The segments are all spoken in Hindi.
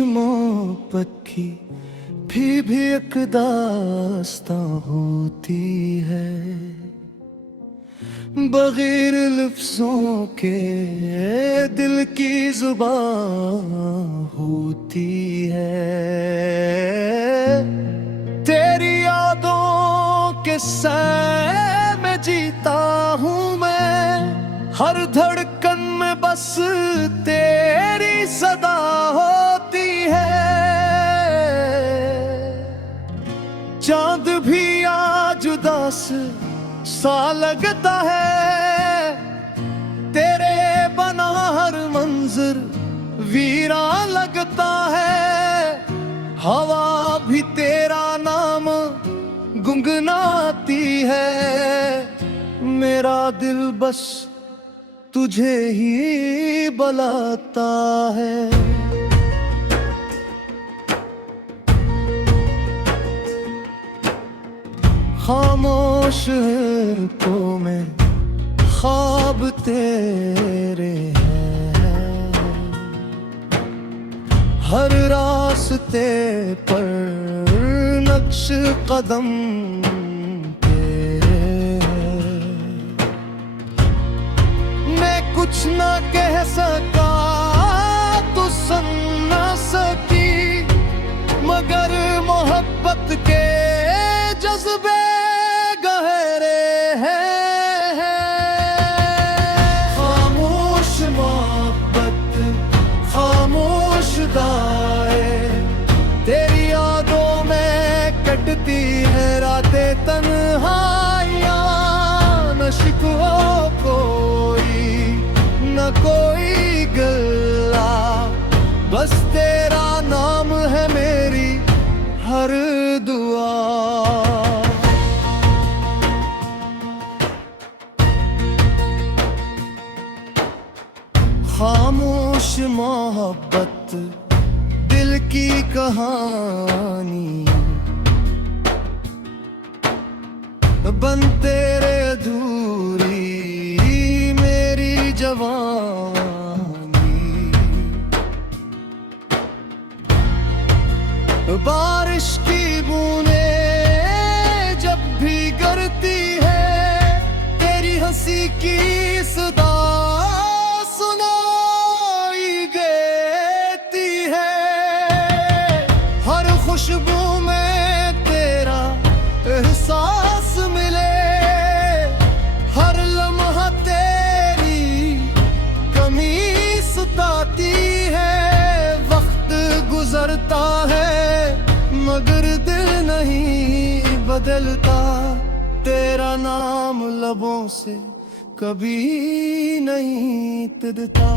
मोहब्बत की भी एक दास्तां होती है, बगैर लफ्जों के दिल की जुबान होती है। तेरी यादों के सैर में जीता हूँ मैं, हर धड़कन में बस तेरी सदा होती है। चांद भी आज उदास सा लगता है, तेरे बना हर मंजर वीरा लगता है। हवा भी तेरा नाम गुनगुनाती है, मेरा दिल बस तुझे ही बुलाता है। खामोश तो में ख्वाब तेरे हैं, हर रास्ते पर नक्श कदम तेरे हैं। मैं कुछ ना कह सका तू सुन ना सकी, मगर मोहब्बत के जज्बे गहरे हैं। खामोश मोहब्बत खामोश दाए, तेरी यादों में कटती है रातें तन्हाइयाँ। न शिकवा कोई न कोई गिला, बस तेरा नाम है मेरी हर दुआ। खामोश मोहब्बत दिल की कहानी, बन तेरे अधूरी मेरी जवानी। बारिश की बूंदें जब भी गिरती है, तेरी हंसी की सदा खुशबू में तेरा एहसास मिले, हर लम्हा तेरी कमी सताती है। वक्त गुजरता है मगर दिल नहीं बदलता, तेरा नाम लबों से कभी नहीं तिदता।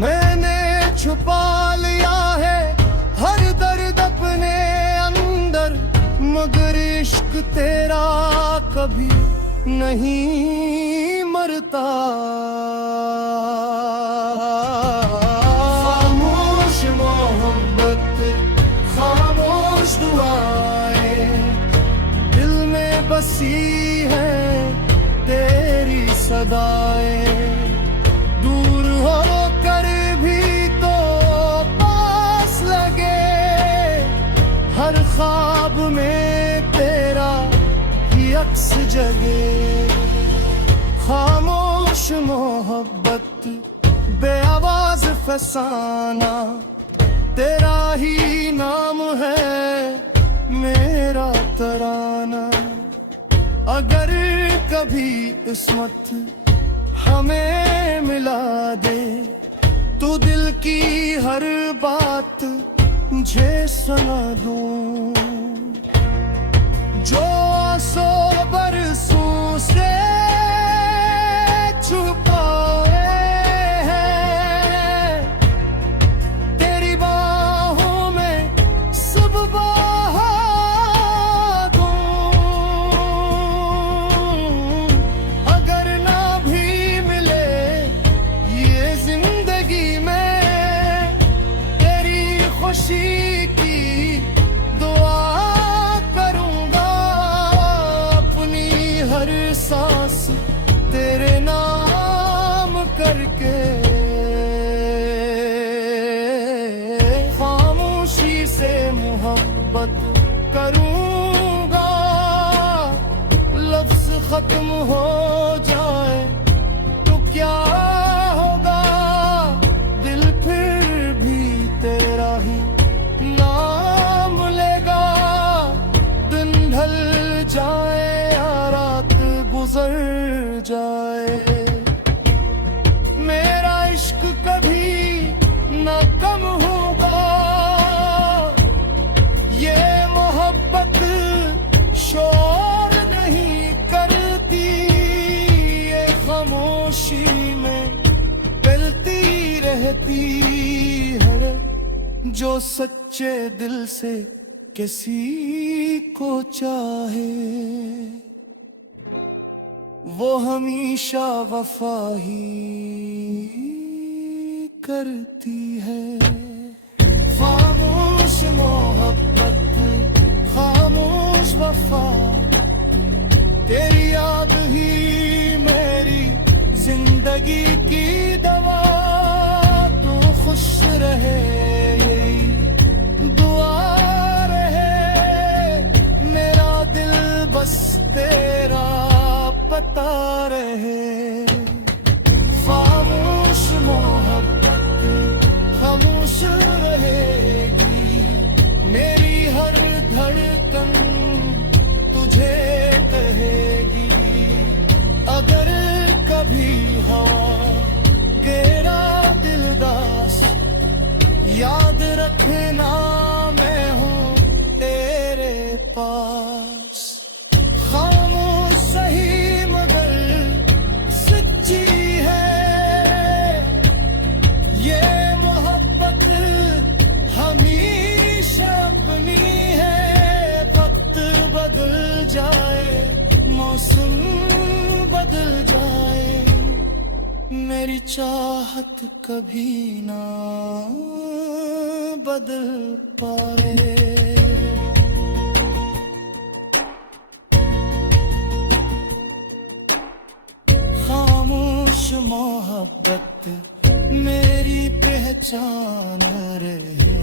मैंने छुपा लिया है हर दर्द अपने अंदर, मगर इश्क तेरा कभी नहीं मरता। खामोश मोहब्बत खामोश दुआएं, दिल में बसी है तेरी सदाएं। दूर हो कर भी तो पास लगे, हर ख्वाब में तेरा ही अक्स जगे। खामोश मोहब्बत बेआवाज फसाना, तेरा ही नाम है मेरा तराना। अगर कभी किस्मत हमें मिला दे, तो दिल की हर बात मुझे सुना दूं। जो आंसू बरसों से छुपाए हैं, तेरी बाहों में सब बहा दूं। अगर ना भी मिले ये जिंदगी में, तेरी खुशी की दुआ मोहब्बत करूंगा। लफ्ज खत्म हो जाए तो क्या होगा, दिल फिर भी तेरा ही नाम लेगा। दिन ढल जाए या रात गुजर जाए, मेरा इश्क कभी न कम होगा। ये मोहब्बत शोर नहीं करती, ये खामोशी में गलती रहती है। जो सच्चे दिल से किसी को चाहे, वो हमेशा वफा ही करती है। खामोश मोहब्बत, खामोश वफा, तेरी याद ही मेरी जिंदगी की दवा। तू खुश रहे यही दुआ रहे, मेरा दिल बस तेरा पता रहे। खामोश मोहब्बत खामोश रहेगी, मेरी हर धड़कन तुझे कहेगी। अगर कभी हवा गेरा दिलदास, याद रखना मैं हूँ तेरे पास। खामोश सही मगर सच्ची है, ये मोहब्बत हमेशा अपनी है। वक्त बदल जाए, मौसम बदल जाए, मेरी चाहत कभी ना बदल पाए। खामोश मोहब्बत मेरी पहचान रहे,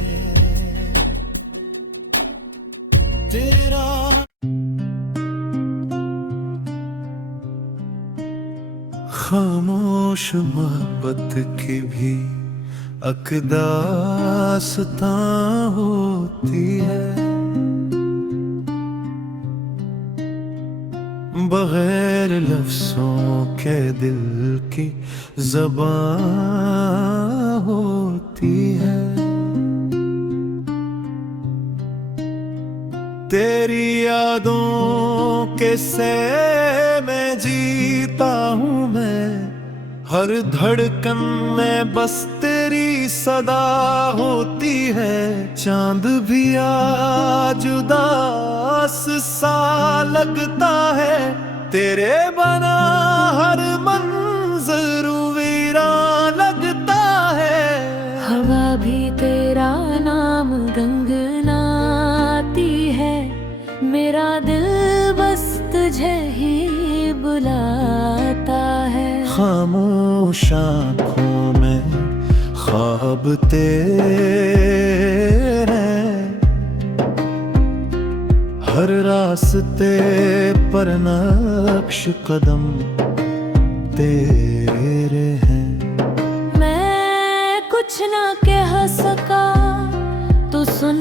तेरा खामोश मोहब्बत की भी अक़दास्तां होती है। बगैर लफ्ज़ों के दिल की ज़बां होती है। तेरी यादों के सैर में जीता हूँ मैं, हर धड़कन में बस तेरी सदा होती है। चांद भी आज उदास सा लगता है, तेरे बना हर मंज़र वीरान लगता है। हवा भी तेरा नाम गुनगुनाती है, मेरा दिल बस तुझे ही बुलाता है। खामोश आँखों में ख्वाब तेरे, हर रास्ते पर नक्श कदम तेरे हैं। मैं कुछ ना कह सका तो सुन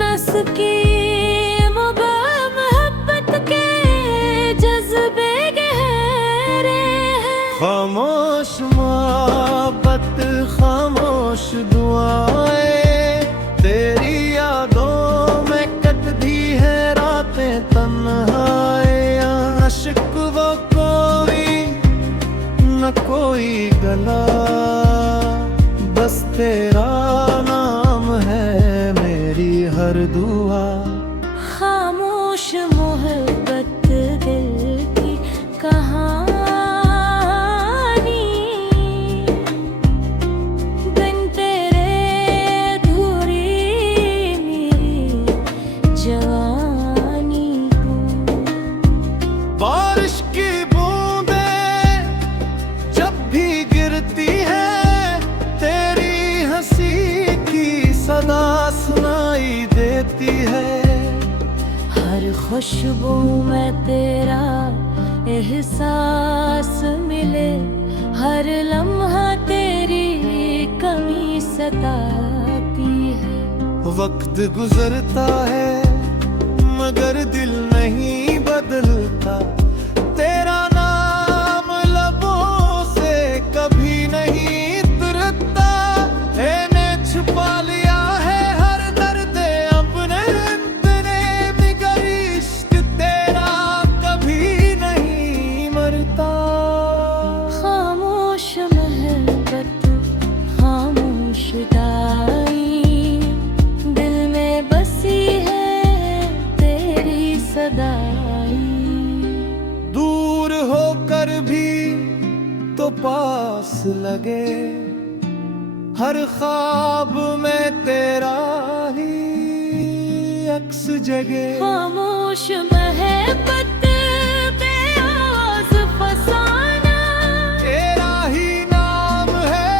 न सकी, मोहब्बत के जज्बे गहरे हैं। खामोश मोहब्बत खामोश दुआएं, तेरी यादों में कटती है रातें तन्हाइयाँ। आशिक वो कोई न कोई गला, बस तेरा नाम है मेरी हर दुआ। खामोश मोहब्बत दिल की कहानी, दिन तेरे अधूरी मेरी जवानी को। बारिश की बूंदें जब भी गिरती है, तेरी हंसी की सदा सुनाई देती है। है। हर खुशबू में तेरा एहसास मिले, हर लम्हा तेरी कमी सताती है। वक्त गुजरता है मगर दिल नहीं बदलता, तेरा नाम लबों से कभी नहीं उतरता। मैंने छुपा लिया है हर दर्द अपने अंतरे, मगर इश्क तेरा कभी नहीं मरता। खामोश मोहब्बत, खामोश दाई, दिल में बसी है तेरी सदाई। दूर होकर भी तो पास लगे, हर ख्वाब में तेरा ही अक्स जगे। खामोश मोहब्बत, बेआवाज़ फसाना, तेरा ही नाम है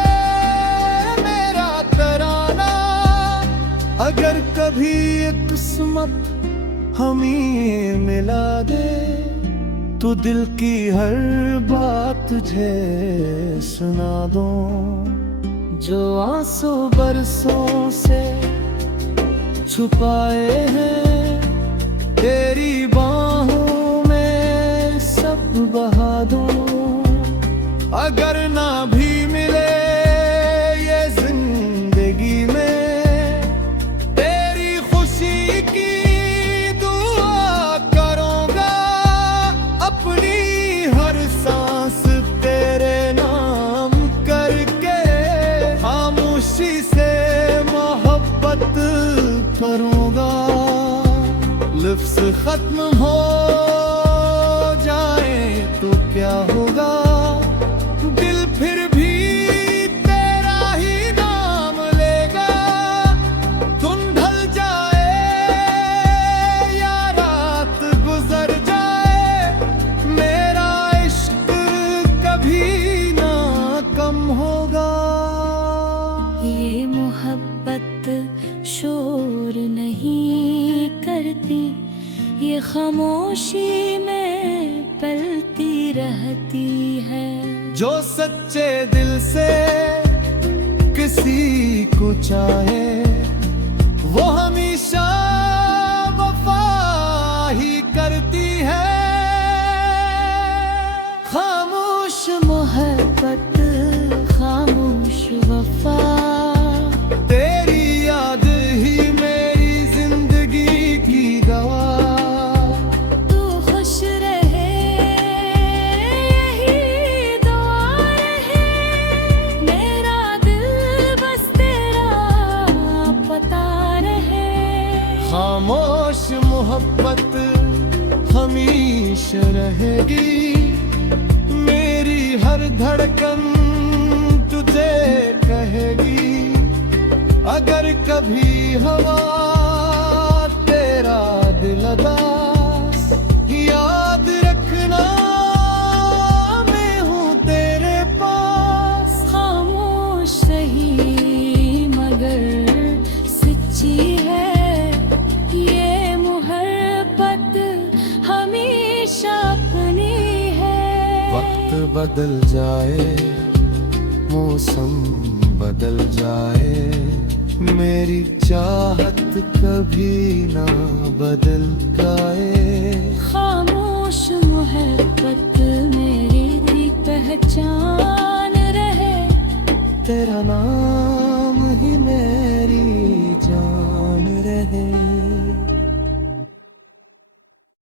मेरा तराना। अगर कभी ये किस्मत हमें मिला दे, तो दिल की हर बात तुझे सुना दूं। जो आंसू बरसों से छुपाए हैं, तेरी बाहों में सब बहा दूं। अगर ना भी मिले ये जिंदगी में, तेरी खुशी की दुआ करूंगा। अपनी हर सांस तेरे नाम करके, खामोशी से मोहब्बत करूंगा। लफ्ज़ खत्म हो जाए तो क्या होगा, दिल फिर भी तेरा ही नाम लेगा। तुम ढल जाए या रात गुजर जाए, मेरा इश्क कभी ना कम होगा। ये मोहब्बत शोर नहीं करती, ये खामोशी में पलती रहती है। जो सच्चे दिल से किसी को चाहे, वो हमेशा वफा ही करती है। खामोश मोहब्बत, खामोश वफा, तेरी याद ही मेरी जिंदगी की दवा। तू खुश रहे यही दुआ रहे, मेरा दिल बस तेरा पता रहे। खामोश मोहब्बत हमेशा रहेगी, मेरी हर धड़कन तुझे कहेगी। अगर कभी हवा तेरा दिल उदास, याद रखना मैं हूँ तेरे पास। खामोश सही मगर सच्ची है, ये मोहब्बत हमेशा अपनी है। वक्त बदल जाए, मौसम बदल जाए, मेरी चाहत कभी ना बदल जाए। खामोश मोहब्बत,